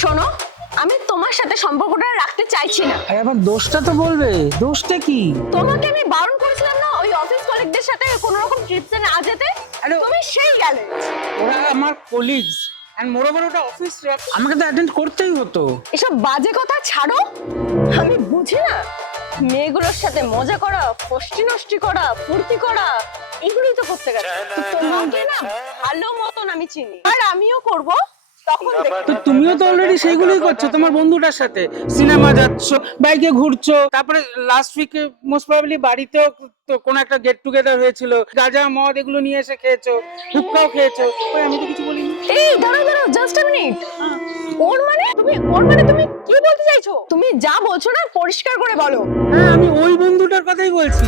শোনো আমি তোমার সাথে সম্পর্কটা রাখতে চাইছি না। আরে আবার দোষটা তো বলবে। দোষটা কি? তোমাকে আমি বারণ করেছিলাম না ওই অফিস কলিগদের সাথে কোনো রকম ট্রিপসে না যেতে? আরে তুমি সেই গেলে ওরা আমার কলিগস এন্ড মোরওভার ওটা অফিস আমাকে তো অ্যাটেন্ড করতেই হতো। এসব বাজে কথা ছাড়ো। আমি বুঝি না। মেয়েগুলোর সাথে মজা করা ফষ্টি নষ্টি করা ফুর্তি করা এগুলোই তো করতে গেছে। তোমাকে না ভালো মতন আমি চিনি। আর আমিও করব। তো তুমিও তো অলরেডি সেইগুলোই করছ তোমার বন্ধুটার সাথে। সিনেমা যাচ্ছ বাইকে ঘুরছো তারপরে লাস্ট উইকে মোস্ট প্রবাবলি বাড়িতেও তো কোনো একটা গেট টুগেদার হয়েছিল গাঁজা মদ এগুলো নিয়ে এসে খেয়েছো হুক্কাও খেয়েছো আমি তো কিছু বলিনি। এই দাঁড়াও দাঁড়াও জাস্ট আ মিনিট ওর মানে তুমি ওর মানে তুমি কি বলতে চাইছো? তুমি যা বলছো না পরিষ্কার করে বলো। হ্যাঁ আমি ওই বন্ধুটার কথাই বলছি।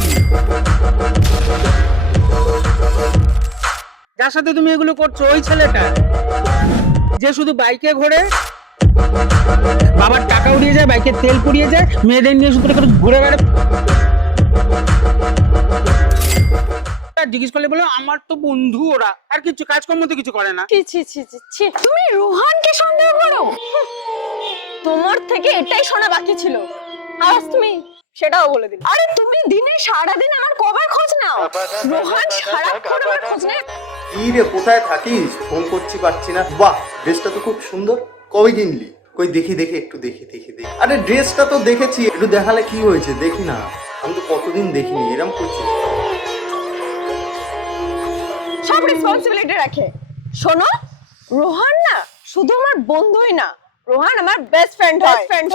যার সাথে তুমি এগুলো করছ ওই ছেলেটা যে শুধু বাইকে ঘোরে, বাবার টাকা উড়িয়ে যায়, বাইকের তেল পুড়িয়ে যায়, মেয়েদের নিয়ে শুধু ঘুরে বেড়ে জিজ্ঞেস করলে বলো, আমার তো বন্ধু ওরা, আর কিছু, কাজকর্ম তো কিছু করে না। তুমি রোহানকে সন্দেহ করো? তোমার থেকে এটাই শোনা বাকি ছিল। আজ তুমি সেটাও বলে দিলে। আরে তুমি দিনে সারা দিন আমার কবার খোঁজ নাও? রোহান সারাক্ষণ আমার খোঁজ নেয়। কি রে কোথায় থাকিস? ফোন করছি পাচ্ছি না। বাহ ড্রেসটা তো খুব সুন্দর। কবে কিনলি? কই দেখি দেখি একটু দেখি দেখি দেখি। আরে ড্রেসটা তো দেখেছি। একটু দেখালে কি হয়েছে? দেখি না। আমি তো কতদিন দেখিনি এরম করছিস সব রেসপন্সিবিলিটি রাখে। শোনো রোহান না শুধু আমার বন্ধুই না। রোহান আমার বেস্ট ফ্রেন্ড হয়। ফ্রেন্ড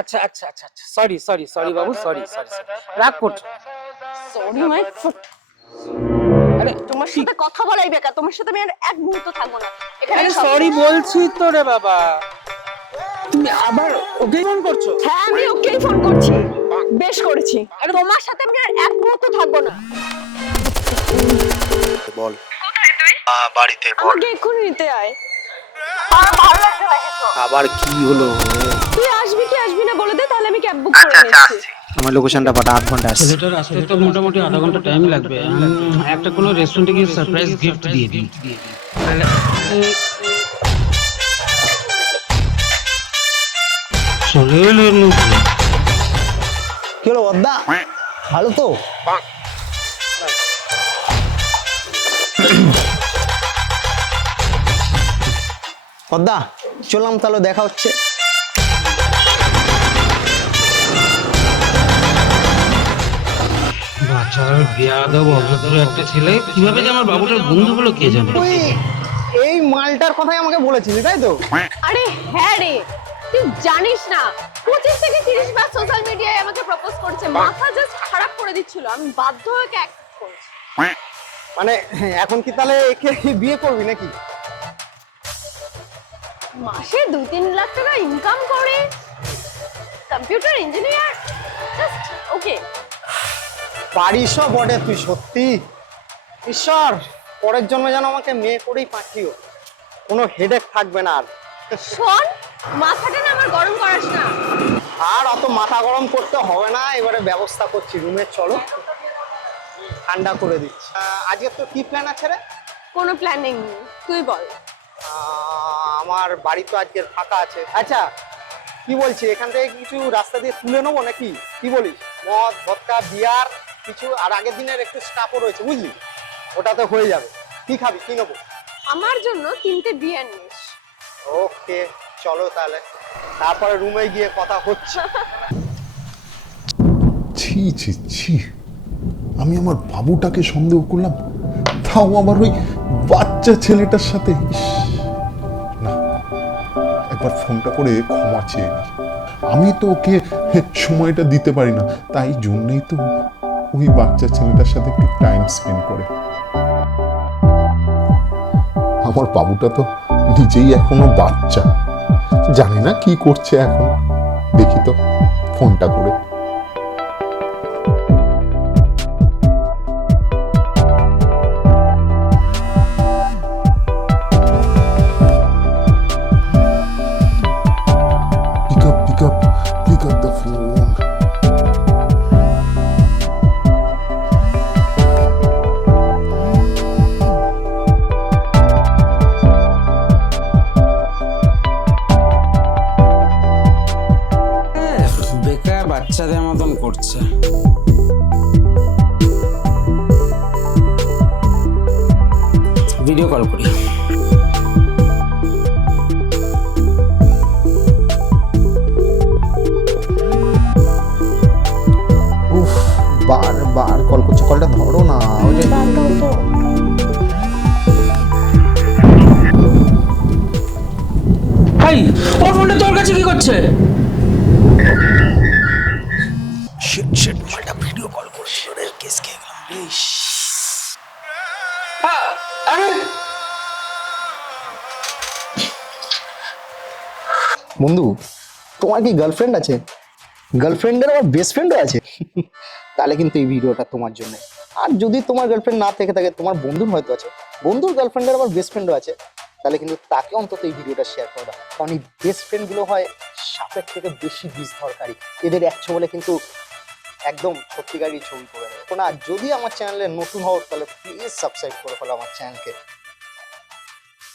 আচ্ছা আচ্ছা আচ্ছা আচ্ছা। সরি সরি সরি বাবু সরি সরি রাগ করছ। সরি মাই ফুট আরে তোমার সাথে কথা বলাই বেকার তোমার সাথে আমি আর এক মুহূর্ত থাকব না। এখানে সরি বলছি তো রে বাবা। তুমি আবার ওকে ফোন করছ? হ্যাঁ আমি ওকেই ফোন করছি। বেশ করেছি। আর তোমার সাথে আমি আর এক মুহূর্ত থাকব না। বল। বাড়িতে আমাকে এক্ষুনি নিতে আয় আর ভালো লাগছে না কিছু। আবার কি হলো? তুই আসবি কি আসবি না বলে দে তাহলে আমি ক্যাব বুক করে নিচ্ছি। আমার লোকেশনটা পাঠা আধ ঘণ্টা আসছে ছেলেটার আসতে তো মোটামুটি আধা ঘণ্টা টাইম লাগবে। একটা কোনো রেস্টুরেন্টে গিয়ে সারপ্রাইজ গিফট দিয়ে দিই চলে এলো কি হলো বদ্দা ভালো তো? পদ্মা চললাম তাহলে দেখা হচ্ছে। বাচ্চার বেয়াদব অভদ্র একটা ছেলে কীভাবে যে আমার বাবুটার বন্ধু হলো কে জানে? ওই এই মালটার কথাই আমাকে বলেছিলি তাই তো? আরে হ্যাঁ রে তুই জানিস না পঁচিশ থেকে তিরিশ বার সোশ্যাল মিডিয়ায় আমাকে প্রপোজ করছে মাথা জাস্ট খারাপ করে দিচ্ছিল আমি বাধ্য হয়ে অ্যাকসেপ্ট করেছি। মানে এখন কি তাহলে একে বিয়ে করবি নাকি? মাসে দুই তিন লাখ টাকা ইনকাম করে। কম্পিউটার ইঞ্জিনিয়ার জাস্ট ওকে পারিসও বটে তুই সত্যি? ঈশ্বর পরের জন্মে যেন আমাকে মেয়ে করেই পাঠিও। কোনো হেডেক থাকবে না আর। শোন মাথাটা না আমার গরম করাস না। আর অত মাথা গরম করতে হবে না এবারে ব্যবস্থা করছি রুমে চলো। ঠান্ডা করে দিচ্ছি। আজকে তো কি প্ল্যান আছে রে? কোনো প্ল্যানিং নেই তুই বল। আমার বাড়ি তো আজকে ফাঁকা আছে। আচ্ছা কি বলছি এখান থেকে কিছু রাস্তা দিয়ে তুলে নেব নাকি? কি বলিস? মদ ভদকা বিয়ার কিছু আর আগের দিনের একটু স্টাফও রয়েছে বুঝলি? ওটাতে হয়ে যাবে। কি খাবি কি নেব? আমার জন্য তিনটে বিয়ার নিস। ওকে চলো তাহলে। তারপরে রুমে গিয়ে কথা হচ্ছে। ছি ছি ছি। আমি আমার বাবুটাকে সন্দেহ করলাম। তাও আমার ওই বাচ্চা ছেলেটার সাথে। ইস, একবার ফোনটা করে ক্ষমা চেয়ে নি। আমি তো ওকে সময়টা দিতে পারি না, তাই জন্যই তো ওই বাচ্চা ছেলেটার সাথে একটু টাইম স্পেন্ড করে। আমার বাবুটা তো নিজেই এখনও বাচ্চা। জানি না কি করছে এখন। দেখি তো ফোনটা করে। বাচ্চাদের মতন করছে। ভিডিও কল করি। উফ বার বার কল করছে। কলটা ধরো না ওই যে ভাই ওর ফোনটা তোর কাছে কি করছে? বন্ধু তোমার কি গার্লফ্রেন্ড আছে? গার্লফ্রেন্ডের আমার বেস্ট ফ্রেন্ডও আছে? তাহলে কিন্তু এই ভিডিওটা তোমার জন্য। আর যদি তোমার গার্লফ্রেন্ড না থেকে থাকে তোমার বন্ধুর হয়তো আছে। বন্ধুর গার্লফ্রেন্ডের আমার বেস্ট ফ্রেন্ডও আছে। তাহলে কিন্তু তাকে অন্তত এই ভিডিওটা শেয়ার করে দাও। কারণ এই বেস্ট ফ্রেন্ডগুলো হয় সাপের থেকে বেশি বিষ দরকারি এদের এক বলে কিন্তু একদম সত্যিকারই ছবি করে দেবে না, যদি আমার চ্যানেলে নতুন হও, তাহলে প্লিজ সাবস্ক্রাইব করে ফেলো আমার চ্যানেলকে